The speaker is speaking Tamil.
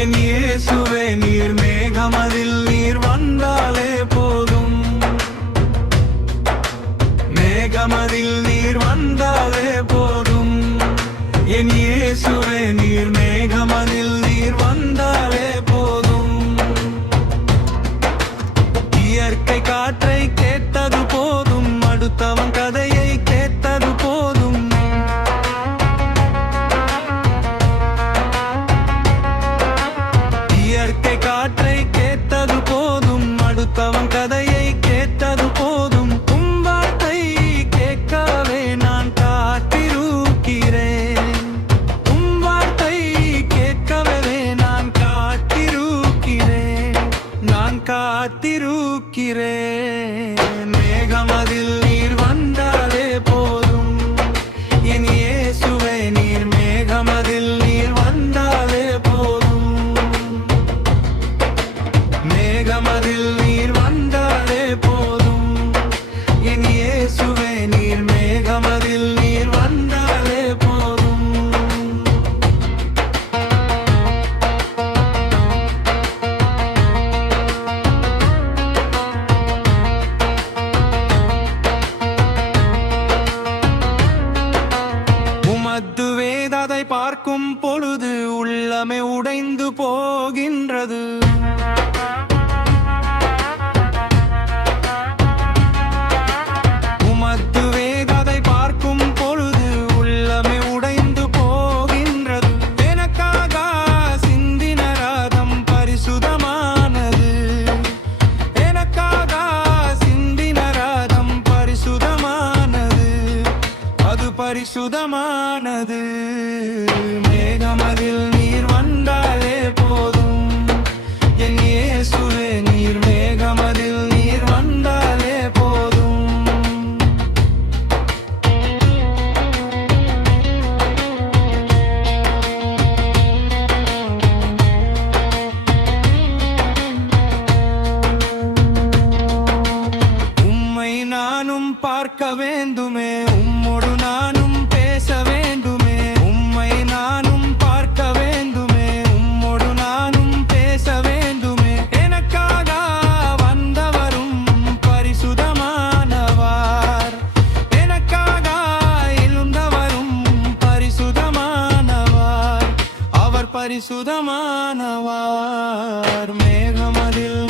என் இயேசுவே நீர் மேகமதில் நீர் வந்தாலே போதும். மேகமதில் நீர் வந்தாலே போதும். என் இயேசுவே நீர் மேகமதில் நீர் வந்தாலே போதும். இயற்கை காற்றை கேட்டது போதும், அடுத்தவன் கதையை கேட்டது போதும். இயற்கை காற்றை கேட்டது போதும், அடுத்தவன் கதையை கேட்டது போதும். உம் வார்த்தை கேட்கவே நான் காத்திருக்கிறேன். உம் வார்த்தை கேட்கவே நான் காத்திருக்கிறேன். நான் காத்திருக்கிறேன். மேகமதில் நீர் வந்தாலே போதும். என் இயேசுவே நீர் மேகமதில் நீர் வந்தாலே போதும். மேகமதில் நீர் வந்தாலே போதும். என் இயேசுவே நீர் மேகமதில் நீர் வந்தாலே போதும். உமது வேதத்தை பார்க்கும் பொழுது உள்ளமே உடைந்து போகின்றது. உமது வேதத்தை பார்க்கும் பொழுது உள்ளமே உடைந்து போகின்றது. எனக்காக சிந்தின ரத்தம் பரிசுத்தமானது. எனக்காக சிந்தின ரத்தம் பரிசுத்தமானது. அது பரிசுத்தமானது. மேகமதில் நீர் வந்தாலே போதும். என் இயேசுவே நீர் மேகமதில் நீர் வந்தாலே போதும். உம்மை நானும் பார்க்க வேண்டுமே, உம்மோடு நானும் பேச வேண்டுமே. உம்மை நானும் பார்க்க வேண்டுமே, உம்மோடு நானும் பேச வேண்டுமே. எனக்காக வந்தவரும் பரிசுத்தமானவர். எனக்காக எழுந்தவரும் பரிசுத்தமானவர். அவர் பரிசுத்தமானவர். மேகமதில்